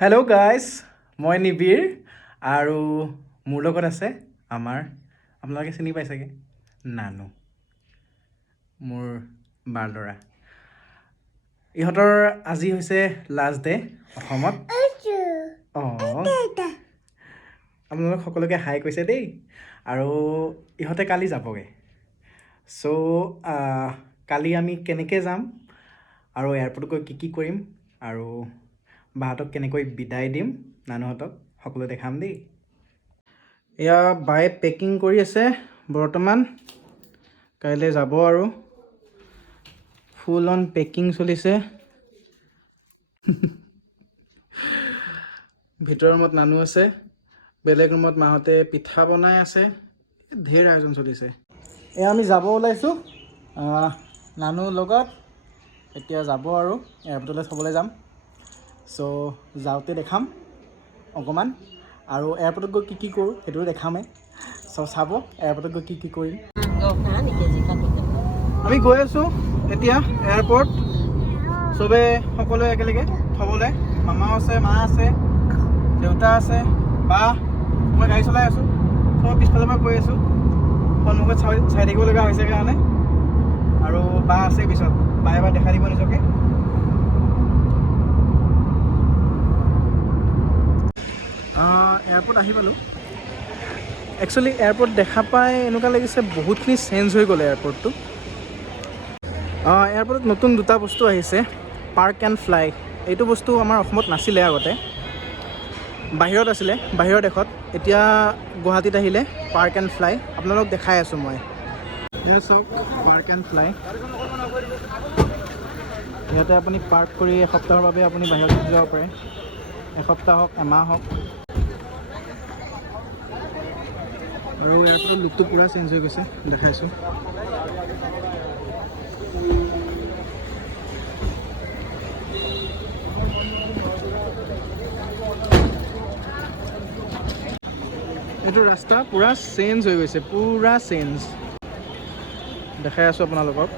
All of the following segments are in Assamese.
হেল্ল' গাইজ, মই নিবিৰ আৰু মোৰ লগত আছে আপোনালোকে চিনি পাই চাগে নানু, মোৰ বাৰ ল'ৰা। ইহঁতৰ আজি হৈছে লাষ্ট ডে অসমত। আপোনালোক সকলোকে হাই কৈছে দেই। আৰু ইহঁতে কালি যাবগৈ। চ' কালি আমি কেনেকৈ যাম আৰু এয়াৰপৰ্টত গৈ কি কৰিম আৰু বাহঁতক কেনেকৈ বিদায় দিম, নানুহঁতক সকলো দেখাম দেই। এয়া বায়ে পেকিং কৰি আছে বৰ্তমান, কাইলৈ যাব আৰু ফুল অন পেকিং চলিছে। ভিতৰৰ ৰুমত নানু আছে, বেলেগ ৰুমত মাহঁতে পিঠা বনাই আছে, ঢেৰ আয়োজন চলিছে। এয়া আমি যাব ওলাইছোঁ নানুৰ লগত, এতিয়া যাব আৰু এয়াৰপৰ্টলৈ থ'বলৈ যাম। চ' যাওঁতে দেখাম অকণমান, আৰু এয়াৰপৰ্টত গৈ কি কৰোঁ সেইটোও দেখামেই। চ' চাব এয়াৰপৰ্টত গৈ কি কৰিম। আমি গৈ আছোঁ এতিয়া এয়াৰপৰ্ট, চবে সকলোৱে একেলগে থ'বলৈ। মামাও আছে, মা আছে, দেউতা আছে, বা। মই গাড়ী চলাই আছোঁ, চব পিছফালৰ পৰা গৈ আছোঁ, সন্মুখত চাই থাকিব লগা হৈছে কাৰণে। আৰু বা আছে পিছত, বায়ে এবাৰ দেখা দিব নিজকে। এয়াৰপৰ্ট আহি পালোঁ। একচুৱেলি এয়াৰপৰ্ট দেখা পাই এনেকুৱা লাগিছে বহুতখিনি চেঞ্জ হৈ গ'ল এয়াৰপৰ্টটো। এয়াৰপৰ্টত নতুন দুটা বস্তু আহিছে, পাৰ্ক এণ্ড ফ্লাই। এইটো বস্তু আমাৰ অসমত নাছিলে আগতে, বাহিৰত আছিলে, বাহিৰৰ দেশত। এতিয়া গুৱাহাটীত আহিলে পাৰ্ক এণ্ড ফ্লাই, আপোনালোকক দেখাই আছোঁ মই। এয়া চাওক পাৰ্ক এণ্ড ফ্লাই। ইয়াতে আপুনি পাৰ্ক কৰি এসপ্তাহৰ বাবে আপুনি বাহিৰত গুচি যাব পাৰে, এসপ্তাহ হওক, এমাহ হওক। আৰু এয়াৰপৰ্টৰ লুকটো পূৰা চেঞ্জ হৈ গৈছে, দেখাইছোঁ। এইটো ৰাস্তা পূৰা চেঞ্জ হৈ গৈছে, পূৰা চেঞ্জ। দেখাই আছোঁ আপোনালোকক।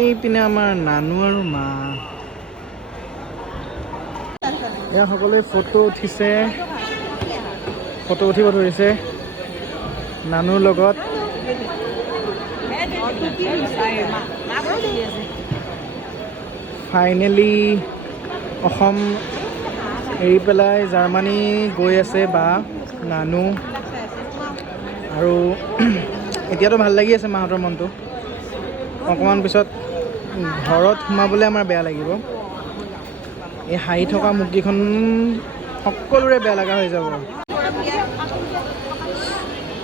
এইপিনে আমাৰ নানু আৰু মা, এয়া সকলোৱে ফটো উঠিছে, ফটো উঠিব ধৰিছে নানুৰ লগত। ফাইনেলি অসম এৰি পেলাই জাৰ্মানী গৈ আছে বা, নানু। আৰু এতিয়াতো ভাল লাগি আছে মাহঁতৰ মনটো। অকণমান পিছত ঘৰত সোমাবলৈ আমাৰ বেয়া লাগিব। এই হাঁহি থকা মুখকেইখন সকলোৰে বেয়া লগা হৈ যাব।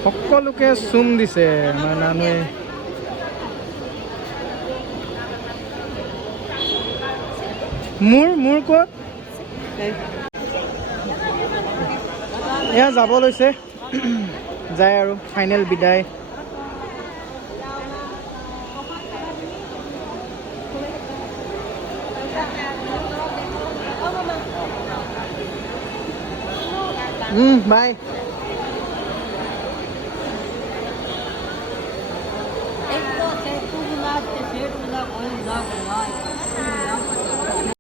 সকলোকে চুম দিছে আমাৰ নানুৱে। মোৰ ক'ত এয়া যাব লৈছে, যায় আৰু ফাইনেল বিদায়। বাই।